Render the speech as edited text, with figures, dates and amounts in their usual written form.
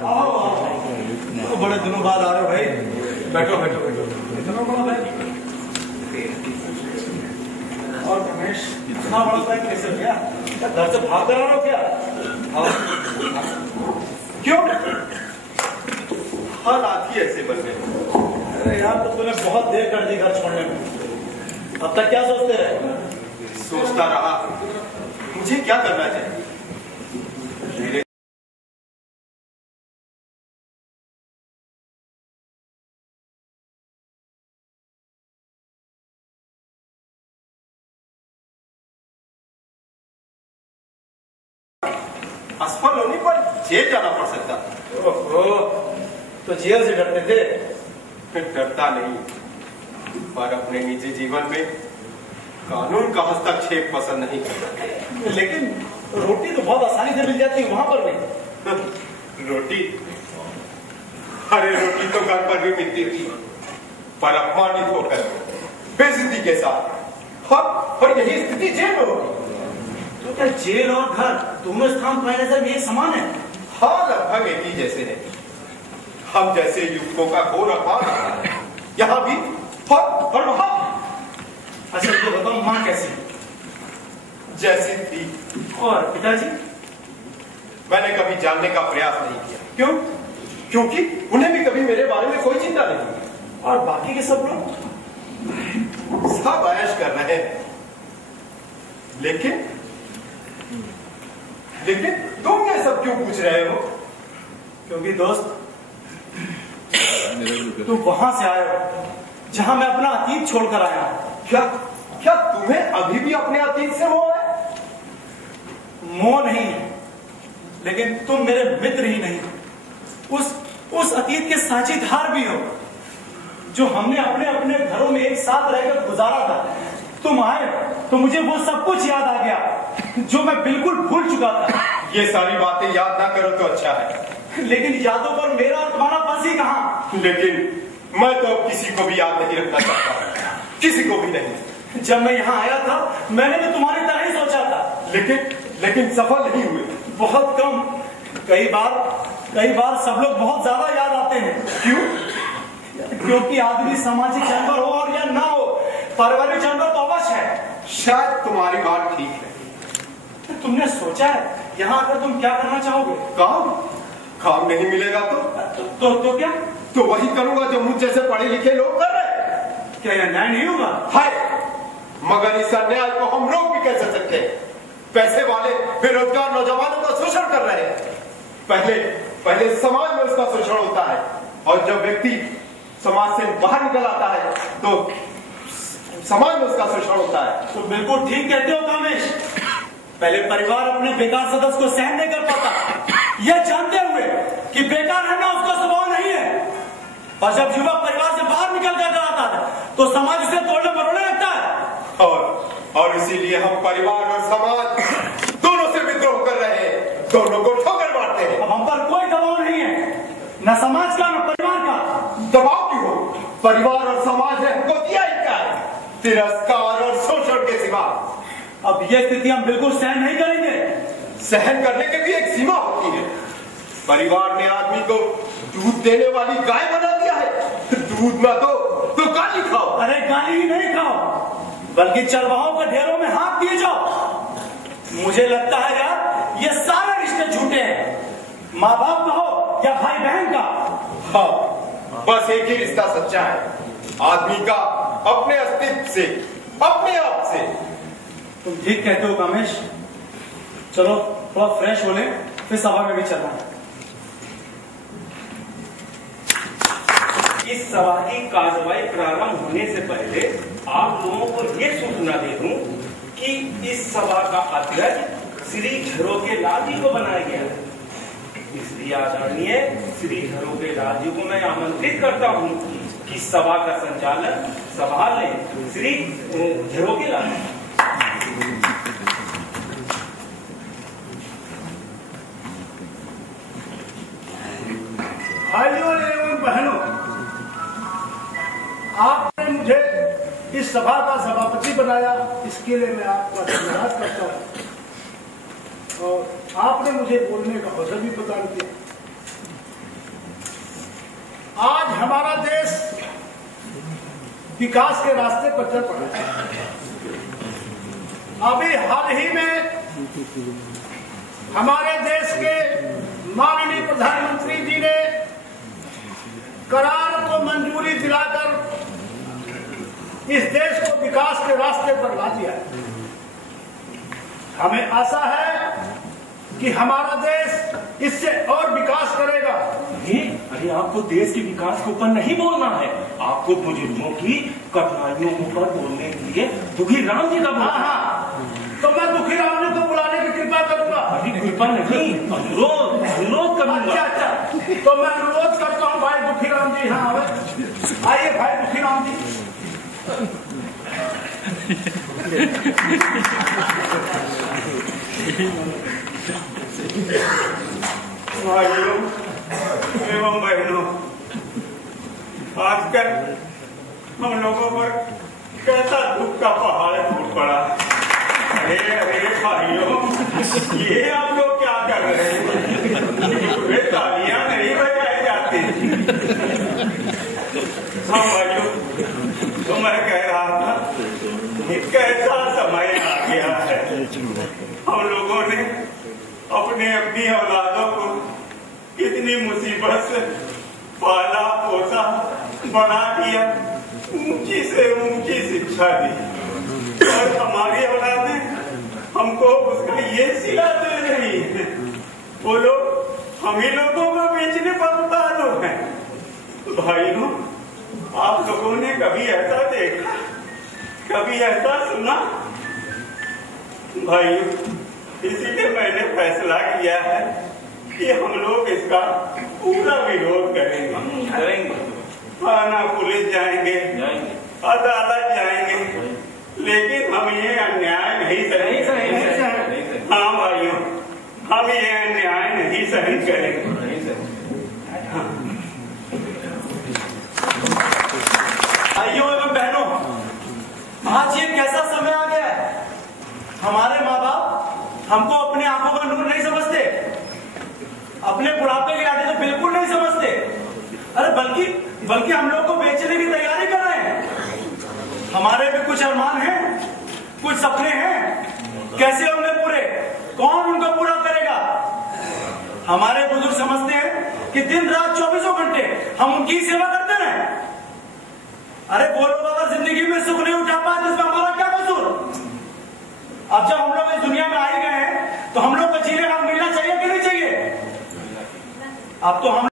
तो बड़े दिनों बाद आ रहे हो भाई। बैठो बैठो बैठो। इतना बड़ा बैग और रमेश इतना बड़ा बैग कैसे हो गया? घर से भाग कर आ रहे हो क्या? क्यों? हालात ही ऐसे बन गए। अरे यार तो तूने बहुत देर कर दी घर छोड़ने में। अब तक क्या सोचते रहे? सोचता रहा मुझे क्या करना चाहिए। असफल होने पर जेल जाना पड़ सकता। ओहो, तो जेल से डरते थे? डरता नहीं, पर अपने निजी जीवन में कानून का हस्तक्षेप पसंद नहीं करता। लेकिन रोटी तो बहुत आसानी से मिल जाती है वहां पर नहीं। रोटी, अरे रोटी तो घर पर भी मिलती थी, पर अपमानित होकर बेइज्जती के साथ। और यही स्थिति जेल में होगी। तो क्या जेल और घर दोनों स्थान पहले से एक समान है? हाँ, लगभग एक ही जैसे है। हम जैसे युवकों का घोर अपमान यहाँ भी और वहां भी। अच्छा तो बताओ, माँ कैसी? जैसी थी। और पिताजी? मैंने कभी जानने का प्रयास नहीं किया। क्यों? क्योंकि उन्हें भी कभी मेरे बारे में कोई चिंता नहीं। और बाकी के सब लोग? सब ऐश कर रहे हैं, लेकिन तुम ये सब क्यों पूछ रहे हो? क्योंकि दोस्त तुम वहां से आए हो जहां मैं अपना अतीत छोड़कर आया हूं। क्या तुम्हें अभी भी अपने अतीत से मोह है? मोह नहीं है, लेकिन तुम मेरे मित्र ही नहीं, उस अतीत के साझीदार भी हो जो हमने अपने अपने घरों में एक साथ रहकर गुजारा था। तुम आए तो मुझे वो सब कुछ याद आ गया जो मैं बिल्कुल भूल चुका था। ये सारी बातें याद ना करो तो अच्छा है। लेकिन यादों पर मेरा और तुम्हारा बस ही कहां? लेकिन मैं तो अब किसी को भी याद नहीं रखना चाहता, किसी को भी नहीं। जब मैं यहाँ आया था मैंने भी तुम्हारी तरह ही सोचा था, लेकिन सफल नहीं हुए। बहुत कम। कई बार सब लोग बहुत ज्यादा याद आते हैं। क्यों? क्योंकि आदमी सामाजिक जानवर हो और या ना हो, पारिवारिक जानवर तो अवश्य है। शायद तुम्हारी बात ठीक है। तुमने सोचा है यहाँ आकर तुम क्या करना चाहोगे? काम नहीं मिलेगा तो क्या? तो वही करूंगा जो मुझ जैसे पढ़े लिखे लोग कर रहे हैं। क्या यह न्याय नहीं होगा? है, मगर इस अन्याय को हम रोक भी कैसे सकते हैं? पैसे वाले बेरोजगार नौजवानों का शोषण कर रहे हैं। पहले समाज में उसका शोषण होता है, और जब व्यक्ति समाज से बाहर निकल आता है तो समाज में उसका शोषण होता है। तो बिल्कुल ठीक कहते हो कामेश। पहले परिवार अपने बेकार सदस्य को सहन नहीं कर पाता, यह जानते हुए कि बेकार रहना उसका स्वभाव नहीं है। और जब युवक परिवार से बाहर निकल कर आता है तो समाज उसे तोड़ने मरोड़ने लगता है। और इसीलिए हम परिवार और समाज दोनों से विद्रोह कर रहे हैं, दोनों को ठोकर मारते हैं। अब हम पर कोई दबाव नहीं है, न समाज का न परिवार का। दबाव क्यों हो? परिवार और समाज ने हमको दिया ही क्या है? तिरस्कार और शोषण के सिवा। अब ये स्थिति हम बिल्कुल सहन नहीं करेंगे। सहन करने की भी एक सीमा होती है। परिवार ने आदमी को दूध देने वाली गाय बना दिया है। दूध ना दो तो गाली खाओ। अरे गाली ही नहीं खाओ, बल्कि चरवाहों के ढेरों में हाथ दिए जाओ। मुझे लगता है यार ये सारे रिश्ते झूठे हैं, माँ बाप का हो या भाई बहन का। हाँ, बस एक ही रिश्ता सच्चा है, आदमी का अपने अस्तित्व से, अपने आप से। तुम ठीक कहते हो कामेश। चलो थोड़ा फ्रेश हो ले, फिर सभा में भी चलना है। इस सभा की कार्यवाही प्रारंभ होने से पहले आप लोगों को ये सूचना दे दूं कि इस सभा का अध्यक्ष श्री झरोके लाल जी को बनाया गया है। इसलिए आदरणीय श्री झरोके लाल जी को मैं आमंत्रित करता हूं कि सभा का संचालन संभाल लें श्री झरोके लाल। भाइयों एवं बहनों, आपने मुझे इस सभा का सभापति बनाया, इसके लिए मैं आपका धन्यवाद करता हूँ। और आपने मुझे बोलने का अवसर भी प्रदान किया। आज हमारा देश विकास के रास्ते पर चल पड़ा है। अभी हाल ही में हमारे देश के माननीय प्रधानमंत्री जी ने करार को मंजूरी दिलाकर इस देश को विकास के रास्ते पर ला दिया है। हमें आशा है कि हमारा देश इससे और विकास करेगा। अरे आपको देश के विकास के ऊपर नहीं बोलना है, आपको बुजुर्गों की कठिनाइयों के ऊपर बोलने के लिए दुखी राम जी का बोलना। हाँ, तो मैं दुखी राम जी को बुलाने की कृपा करूंगा। अभी कृपा नहीं, अनुरोध करूंगा। अच्छा, तो मैं अनुरोध करता हूँ भाई दुखी राम जी। हाँ आइए भाई दुखी राम जी। भाइयों एवं बहनों, आजकल हम लोगों पर कैसा दुख का पहाड़ टूट पड़ा। अरे भाइयों, ये आप लोग क्या कर रहे हैं? तालियां नहीं बजाई जाती। हाँ भाइयों, तो मैं कह रहा था कि कैसा समय आ गया है। हम लोगों ने अपनी औलादों को कितनी मुसीबत से पाला पोसा, बड़ा किया, ऊंची से ऊंची शिक्षा दी, और हमारी औलादें हमको उसका ये सिला दे रही है। वो लोग हम ही लोगों को बेचने पर उतारू हैं। भाइयों, आप लोगों ने कभी ऐसा देखा, कभी ऐसा सुना? भाइयों, इसीलिए मैंने फैसला किया है कि हम लोग इसका पूरा विरोध करेंगे। थाना पुलिस जाएंगे, अदालत जाएंगे, लेकिन हम ये अन्याय नहीं सहेंगे। हाँ भाइयों, हम ये अन्याय नहीं सहन करेंगे। भाइयों एवं बहनों, आज ये कैसा समय आ गया है। हमारे माँ बाप हमको अपनी आंखों का नूर नहीं समझते, अपने बुढ़ापे की आदत तो बिल्कुल नहीं समझते। अरे बल्कि हम लोग को बेचने की तैयारी कर रहे हैं। हमारे भी कुछ अरमान हैं, कुछ सपने हैं, कैसे होंगे पूरे? कौन उनको पूरा करेगा? हमारे बुजुर्ग समझते हैं कि दिन रात 24 घंटे हम उनकी सेवा करते रहे। अरे वो लोग अगर जिंदगी में सुख नहीं उठा पाए तो इसमें हमारा क्या कसूर? अब जब हम लोग इस दुनिया में आ ही गए हैं तो हम लोग को जीने का मिलना चाहिए कि नहीं चाहिए? अब तो हम